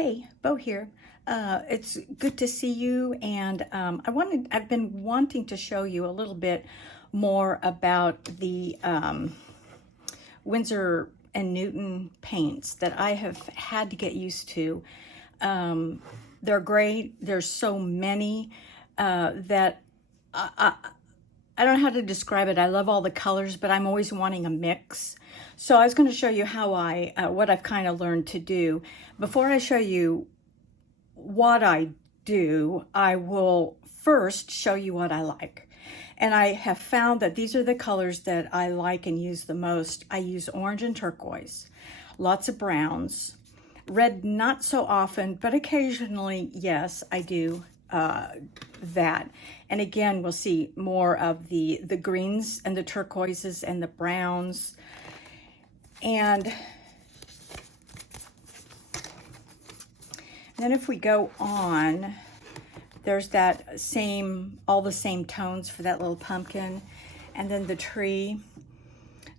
Hey, Bo here. It's good to see you, and I've been wanting to show you a little bit more about the Winsor and Newton paints that I have had to get used to. They're great. There's so many that I don't know how to describe it. I love all the colors, but I'm always wanting a mix. So I was going to show you how what I've kind of learned to do. Before I show you what I do, I will first show you what I like. And I have found that these are the colors that I like and use the most. I use orange and turquoise, lots of browns, red not so often, but occasionally, yes, I do that. And again, we'll see more of the greens and the turquoises and the browns. And then if we go on, there's that all the same tones for that little pumpkin. And then the tree.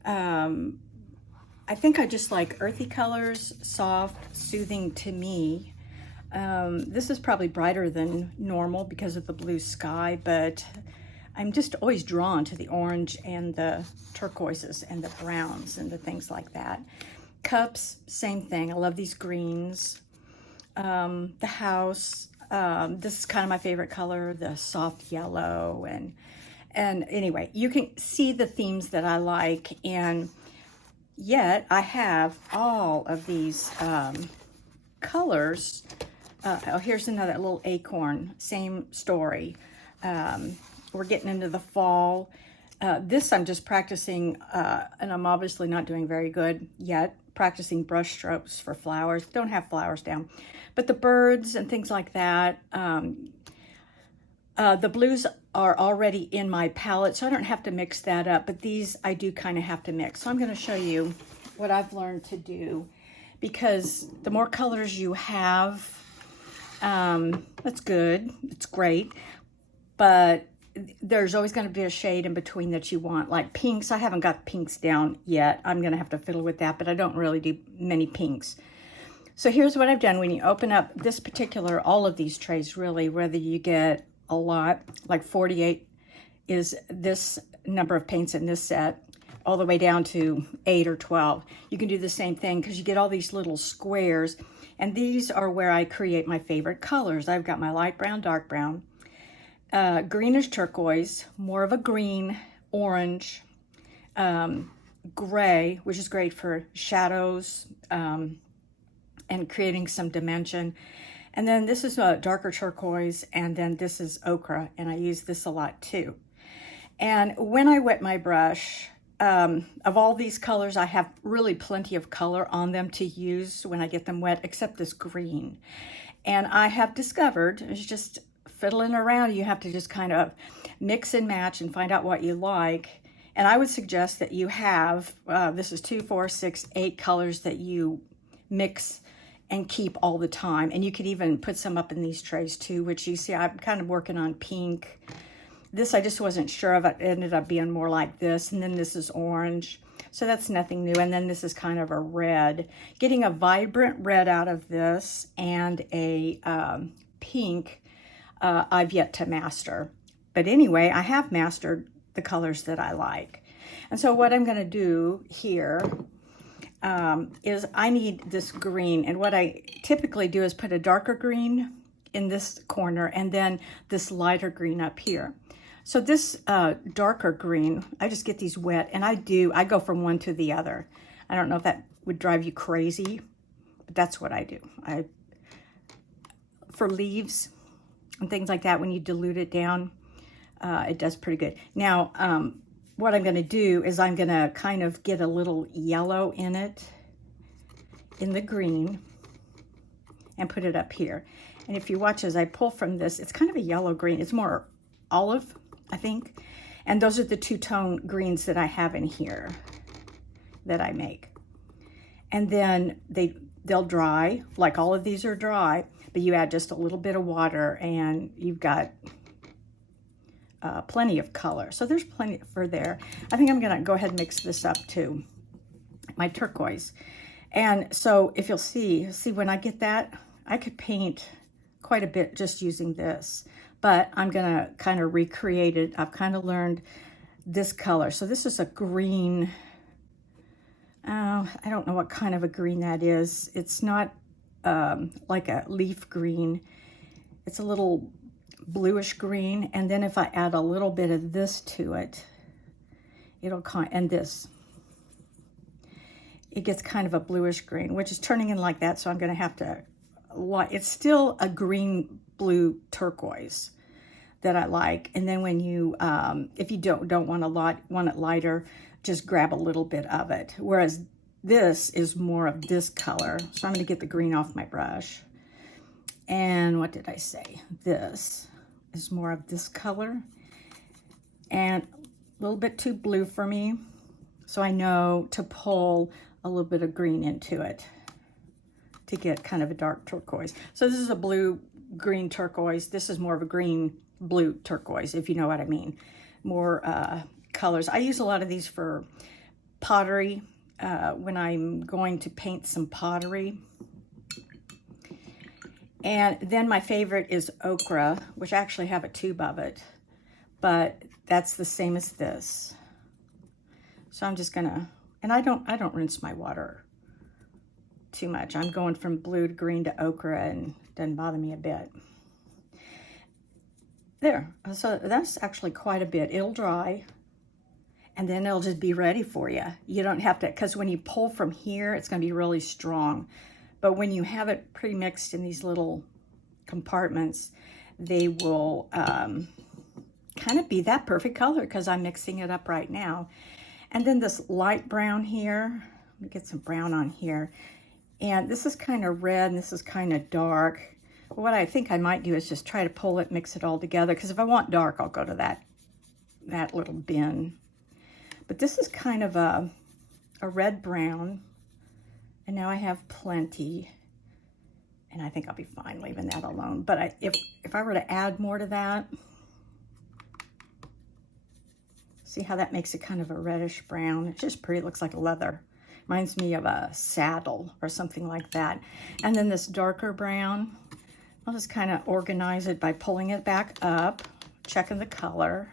I think I just like earthy colors, soft, soothing to me. This is probably brighter than normal because of the blue sky, but I'm just always drawn to the orange and the turquoises and the browns and the things like that. Cups, same thing. I love these greens. The house, this is kind of my favorite color, the soft yellow. And anyway, you can see the themes that I like, and yet I have all of these colors. Oh, here's another little acorn, same story. We're getting into the fall. This I'm just practicing, and I'm obviously not doing very good yet, practicing brush strokes for flowers. Don't have flowers down, but the birds and things like that. The blues are already in my palette, so I don't have to mix that up, but these I do kind of have to mix. So I'm going to show you what I've learned to do, because the more colors you have, that's good, it's great, but there's always going to be a shade in between that you want, like pinks. I haven't got pinks down yet. I'm going to have to fiddle with that, but I don't really do many pinks. So here's what I've done. When you open up this particular, all of these trays really, whether you get a lot, like 48 is this number of paints in this set, all the way down to 8 or 12. You can do the same thing because you get all these little squares, and these are where I create my favorite colors. I've got my light brown, dark brown, greenish turquoise, more of a green, orange, gray, which is great for shadows and creating some dimension. And then this is a darker turquoise, and then this is ochre, and I use this a lot too. And when I wet my brush, of all these colors, I have really plenty of color on them to use when I get them wet, except this green. And I have discovered, it's just fiddling around, you have to just kind of mix and match and find out what you like. And I would suggest that you have, this is 2, 4, 6, 8 colors that you mix and keep all the time. And you could even put some up in these trays too, which you see I'm kind of working on pink. This I just wasn't sure of. It ended up being more like this. And then this is orange. So that's nothing new. And then this is kind of a red. Getting a vibrant red out of this and a pink, I've yet to master. But anyway, I have mastered the colors that I like. And so what I'm going to do here is I need this green, and what I typically do is put a darker green in this corner and then this lighter green up here. So this darker green, I just get these wet, and I go from one to the other. I don't know if that would drive you crazy, but that's what I do. For leaves and things like that, when you dilute it down, it does pretty good. Now, what I'm going to do is I'm going to kind of get a little yellow in it, in the green, and put it up here. And if you watch as I pull from this, it's kind of a yellow green. It's more olive, I think. And those are the two-tone greens that I have in here that I make. And then they'll dry, like all of these are dry, but you add just a little bit of water and you've got plenty of color. So there's plenty for there. I think I'm gonna go ahead and mix this up too, my turquoise. And so if you'll see when I get that, I could paint quite a bit just using this, but I'm gonna kind of recreate it. I've kind of learned this color. So this is a green, I don't know what kind of a green that is. It's not like a leaf green. It's a little bluish green. And then if I add a little bit of this to it, it'll and this, it gets kind of a bluish green, which is turning in like that. So I'm gonna have to, it's still a green blue turquoise that I like. And then when you, if you don't want it lighter, just grab a little bit of it. Whereas this is more of this color. So I'm gonna get the green off my brush. And what did I say? This is more of this color. And a little bit too blue for me. So I know to pull a little bit of green into it to get kind of a dark turquoise. So this is a blue green turquoise. This is more of a green blue turquoise, if you know what I mean. More colors. I use a lot of these for pottery when I'm going to paint some pottery. And then my favorite is ochre, which I actually have a tube of it, but that's the same as this. So I'm just gonna, and I don't rinse my water too much. I'm going from blue to green to ochre, and it doesn't bother me a bit. There, so that's actually quite a bit. It'll dry, and then it'll just be ready for you. You don't have to, because when you pull from here, it's gonna be really strong. But when you have it pre-mixed in these little compartments, they will kind of be that perfect color because I'm mixing it up right now. And then this light brown here, let me get some brown on here. And this is kind of red and this is kind of dark. What I think I might do is just try to pull it, mix it all together, because if I want dark, I'll go to that little bin. But this is kind of a red brown. And now I have plenty, and I think I'll be fine leaving that alone. But if I were to add more to that, see how that makes it kind of a reddish brown? It's just pretty, it looks like leather. Reminds me of a saddle or something like that. And then this darker brown, I'll just kind of organize it by pulling it back up, checking the color.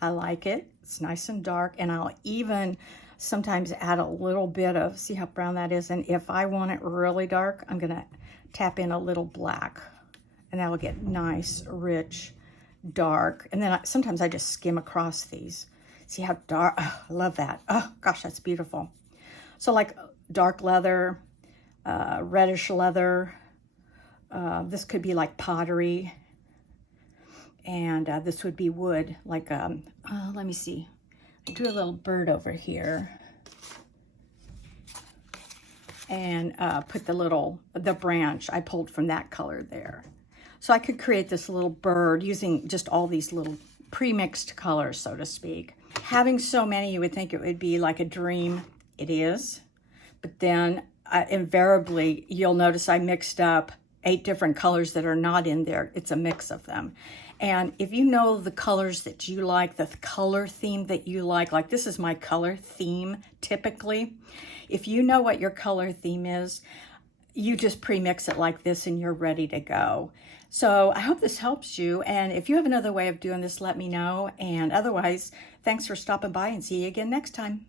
I like it, it's nice and dark, and I'll even sometimes add a little bit of, see how brown that is? And if I want it really dark, I'm gonna tap in a little black, and that'll get nice, rich, dark. And then sometimes I just skim across these. See how dark, oh, I love that. Oh gosh, that's beautiful. So like dark leather, reddish leather, this could be like pottery, and this would be wood, like, let me see. Do a little bird over here and put the branch I pulled from that color there. So I could create this little bird using just all these little pre-mixed colors, so to speak. Having so many, you would think it would be like a dream. It is, but then invariably you'll notice I mixed up 8 different colors that are not in there. It's a mix of them. And if you know the colors that you like, the color theme that you like this is my color theme typically. If you know what your color theme is, you just pre-mix it like this and you're ready to go. So I hope this helps you. And if you have another way of doing this, let me know. And otherwise, thanks for stopping by, and see you again next time.